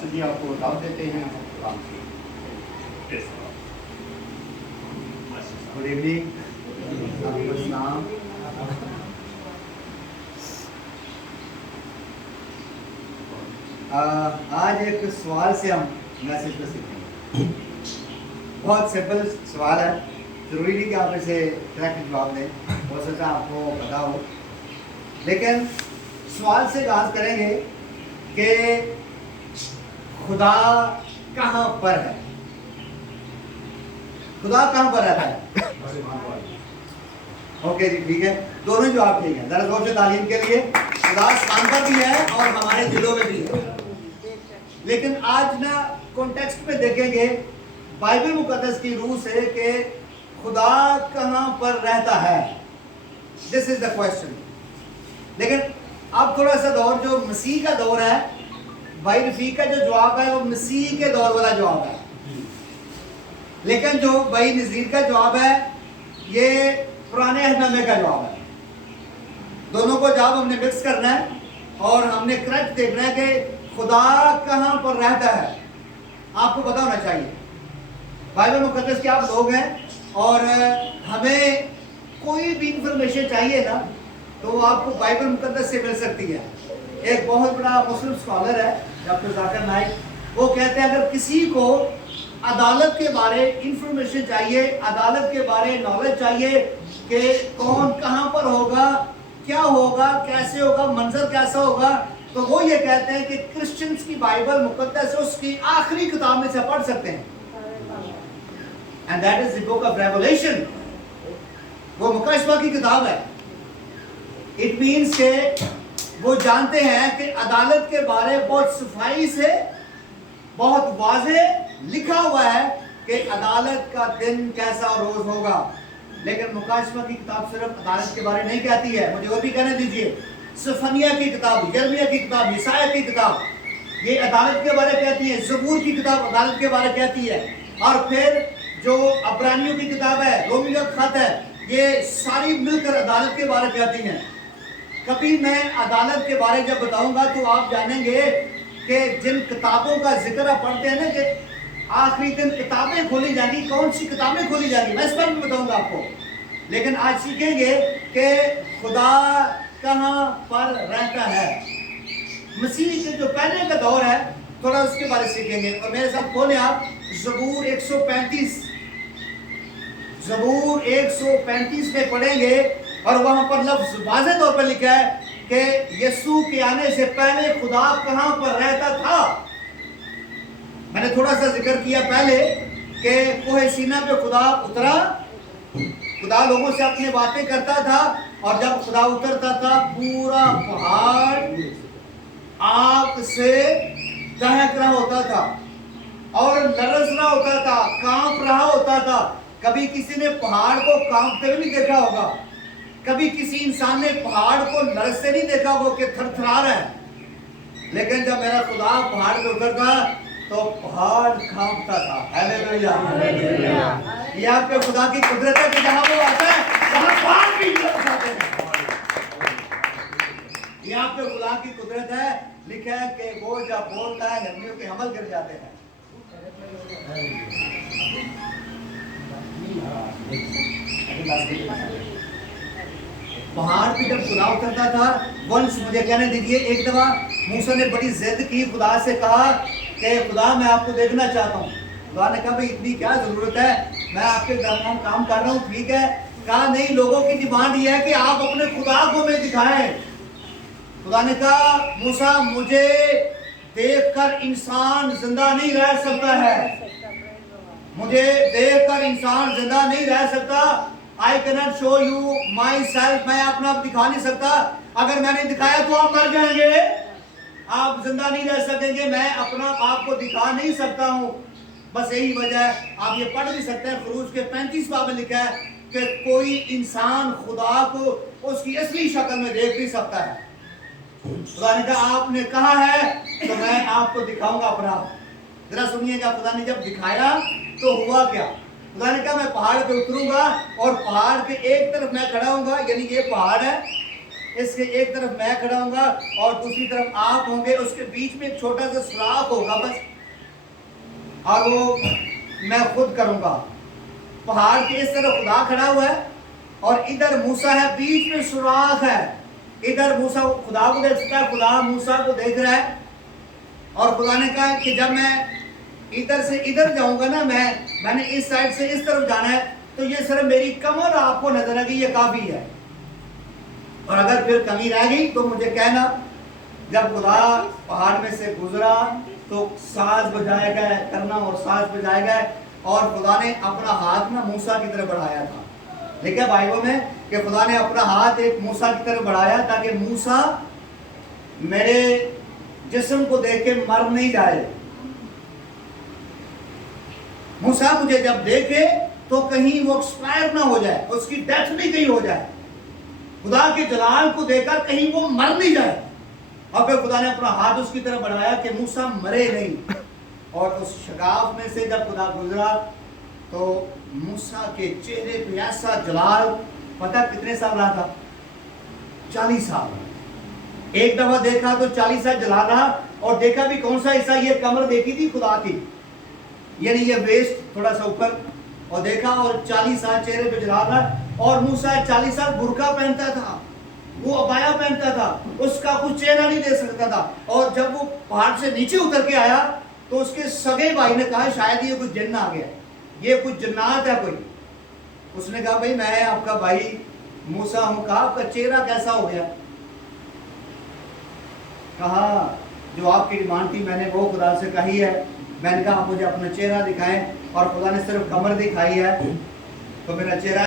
Pastor جی آپ کو دعوت دیتے ہیں کلام کی۔ گڈ ایوننگ، السلام۔ آج ایک سوال سے ہم میسج کو سیکھیں گے۔ بہت سمپل سوال ہے، ضروری نہیں کہ آپ اسے ڈائریکٹ جواب دیں، ہو سکتا ہے آپ کو پتا ہو، لیکن سوال سے آغاز کریں گے کہ خدا کہاں پر ہے؟ خدا کہاں پر رہتا ہے؟ اوکے جی ٹھیک ہے، دونوں جواب ٹھیک ہے۔ ذرا زور سے تعلیم کے لیے، خدا آسمان پر بھی ہے اور ہمارے دلوں میں بھی ہے، لیکن آج نا کانٹیکسٹ میں دیکھیں گے بائبل مقدس کی روح سے کہ خدا کہاں پر رہتا ہے۔ دس از دا کوشچن۔ لیکن اب تھوڑا سا دور جو مسیح کا دور ہے، بھائی رفیق کا جو جواب ہے وہ مسیح کے دور والا جواب ہے، لیکن جو بھائی نذیر کا جواب ہے یہ پرانے عہد نامے کا جواب ہے۔ دونوں کو جواب ہم نے مکس کرنا ہے اور ہم نے کریکٹ دیکھنا ہے کہ خدا کہاں پر رہتا ہے۔ آپ کو پتا ہونا چاہیے بائبل مقدس کے آپ لوگ ہیں اور ہمیں کوئی بھی انفارمیشن چاہیے نا تو وہ آپ کو بائبل مقدس سے مل سکتی ہے۔ ایک بہت بڑا مسلم اسکالر ہے ڈاکٹر ذاکر نائک، وہ کہتے ہیں اگر کسی کو عدالت کے بارے انفارمیشن چاہیے، عدالت کے بارے نالج چاہیے کہ کون کہاں پر ہوگا، کیا ہوگا، کیسے ہوگا، منظر کیسا ہوگا، تو وہ یہ کہتے ہیں کہ کرسچنز کی بائبل مقدس اس کی آخری کتاب میں سے پڑھ سکتے ہیں، and that is the book of Revelation۔ وہ مکاشفہ کی کتاب ہے۔ it means کہ وہ جانتے ہیں کہ عدالت کے بارے بہت صفائی سے، بہت واضح لکھا ہوا ہے کہ عدالت کا دن کیسا روز ہوگا، لیکن مکاشفہ کی کتاب صرف عدالت کے بارے نہیں کہتی ہے۔ مجھے وہ بھی کہنے دیجئے، صفنیہ کی کتاب، یرمیہ کی کتاب، یسایہ کی کتاب یہ عدالت کے بارے کہتی ہے، زبور کی کتاب عدالت کے بارے کہتی ہے، اور پھر جو عبرانیوں کی کتاب ہے، رومیوں کا خط ہے، یہ ساری مل کر عدالت کے بارے کہتی ہیں۔ کبھی میں عدالت کے بارے جب بتاؤں گا تو آپ جانیں گے کہ جن کتابوں کا ذکر آپ پڑھتے ہیں نا کہ آخری دن کتابیں کھولی جائیں گی، کون سی کتابیں کھولی جائیں گی میں اس پر بھی بتاؤں گا آپ کو، لیکن آج سیکھیں گے کہ خدا کہاں پر رہتا ہے۔ مسیح کے جو پہلے کا دور ہے تھوڑا اس کے بارے سیکھیں گے، اور میرے ساتھ کھولیں آپ زبور 135، زبور 135 میں پڑھیں گے، اور وہاں پر لفظ واضح طور پر لکھا ہے کہ یسوع کے آنے سے پہلے خدا کہاں پر رہتا تھا۔ میں نے تھوڑا سا ذکر کیا پہلے کہ کوہ سینا پہ خدا اترا، خدا لوگوں سے اپنی باتیں کرتا تھا، اور جب خدا اترتا تھا پورا پہاڑ آگ سے دہک رہا ہوتا تھا اور لرز رہا ہوتا تھا، کانپ رہا ہوتا تھا۔ کبھی کسی نے پہاڑ کو کانپتے ہوئے نہیں دیکھا ہوگا، کبھی کسی انسان نے پہاڑ کو لرزتے نہیں دیکھا ہوگا کہ تھر تھرا رہا ہے، لیکن جب میرا خدا پہاڑ پہ اترتا تو پہاڑ کانپتا تھا۔ ہیلیلویا! یہ آپ کے خدا کی قدرت ہے کہ جہاں وہ آتا ہے وہاں پہاڑ بھی لرز جاتے ہیں۔ یہ آپ کے خدا کی قدرت ہے، لکھا ہے کہ وہ جب بولتا ہے ہرنیوں کے حمل گر جاتے ہیں۔ پہاڑ پہ جب خدا اترتا تھا، ونس مجھے کہنے دیجئے، ایک دفعہ موسیٰ نے بڑی ضد کی، خدا سے کہا کہ خدا میں آپ کو دیکھنا چاہتا ہوں۔ خدا نے کہا بھئی اتنی کیا ضرورت ہے، میں آپ کے درمیان کام کر رہا ہوں، ٹھیک ہے۔ کہا نہیں، لوگوں کی ڈیمانڈ یہ ہے کہ آپ اپنے خدا کو ہمیں دکھائیں۔ خدا نے کہا موسیٰ مجھے دیکھ کر انسان زندہ نہیں رہ سکتا ہے، مجھے دیکھ کر انسان زندہ نہیں رہ سکتا۔ I cannot show you myself، میں اپنا آپ دکھا نہیں سکتا، اگر میں نے دکھایا تو آپ مر جائیں گے، آپ زندہ نہیں رہ سکیں گے، میں اپنا آپ کو دکھا نہیں سکتا ہوں۔ بس یہی وجہ ہے، آپ یہ پڑھ بھی سکتے ہیں، خروج کے 35 باب میں لکھا ہے کہ کوئی انسان خدا کو اس کی اصلی شکل میں دیکھ نہیں سکتا ہے۔ خدا نے کہا آپ نے کہا ہے تو میں آپ کو دکھاؤں گا اپنا آپ۔ ذرا سنیے گا خدا نے جب دکھایا تو ہوا کیا۔ خدا نے کہا میں پہاڑ پہ اتروں گا اور پہاڑ کے ایک طرف میں کھڑا ہوں گا، یعنی یہ پہاڑ ہے، اس کے ایک طرف میں کھڑا ہوں گا اور دوسری طرف آپ ہوں گے, اس کے بیچ میں ایک چھوٹا سا سوراخ ہوگا بس, اور وہ میں خود کروں گا. پہاڑ کے اس طرف خدا کھڑا ہوا ہے اور ادھر موسیٰ ہے, بیچ میں سوراخ ہے. ادھر موسیٰ خدا کو دیکھ سکتا ہے, خدا موسیٰ کو دیکھ رہا ہے, اور خدا نے کہا کہ جب میں ادھر سے ادھر جاؤں گا نا, میں نے اس سائڈ سے اس طرف جانا ہے, تو یہ صرف میری کمر آپ کو نظر آئے گی, یہ کافی ہے. اور اگر پھر کمی رہ گئی تو مجھے کہنا. جب خدا پہاڑ میں سے گزرا تو ساز بجائے گئے, کرنا اور ساز بجائے گئے, اور خدا نے اپنا ہاتھ نا موسیٰ کی طرف بڑھایا تھا. لکھا بائبل میں کہ خدا نے اپنا ہاتھ ایک موسیٰ کی طرف بڑھایا تاکہ موسیٰ میرے جسم کو دیکھ کے مر نہیں جائے. موسیٰ مجھے جب دیکھے تو کہیں وہ ایکسپائر نہ ہو جائے, اس کی ڈیتھ نہیں کہیں ہو جائے. خدا کے جلال کو دیکھا کہیں وہ مر نہیں جائے. اور پھر خدا نے اپنا ہاتھ اس کی طرف بڑھایا کہ موسیٰ مرے نہیں. اور اس شگاف میں سے جب خدا گزرا تو موسیٰ کے چہرے پہ ایسا جلال, پتہ کتنے سال رہا تھا؟ 40 سال. ایک دفعہ دیکھا تو 40 سال جلال رہا, اور دیکھا بھی کون سا حصہ, یہ کمر دیکھی تھی خدا کی, یعنی یہ ویسٹ تھوڑا سا اوپر, اور دیکھا اور 40 سال چہرے پہ جلال رہا. اور موسیٰ 40 سال برقع پہنتا تھا, وہ عبایا پہنتا تھا, اس کا کچھ چہرہ نہیں دے سکتا تھا. اور جب وہ پہاڑ سے نیچے اتر کے آیا تو اس کے سگے بھائی نے کہا شاید یہ کچھ جن آ گیا, یہ کچھ جنات ہے کوئی. اس نے کہا بھائی میں آپ کا بھائی موسیٰ ہوں. کہا آپ کا چہرہ کیسا ہو گیا؟ کہا جو آپ کی ڈیمانڈ تھی میں نے وہ خدا سے کہی ہے. میں نے کہا آپ مجھے اپنا چہرہ دکھائیں, اور خدا نے صرف کمر دکھائی ہے, تو میرا چہرہ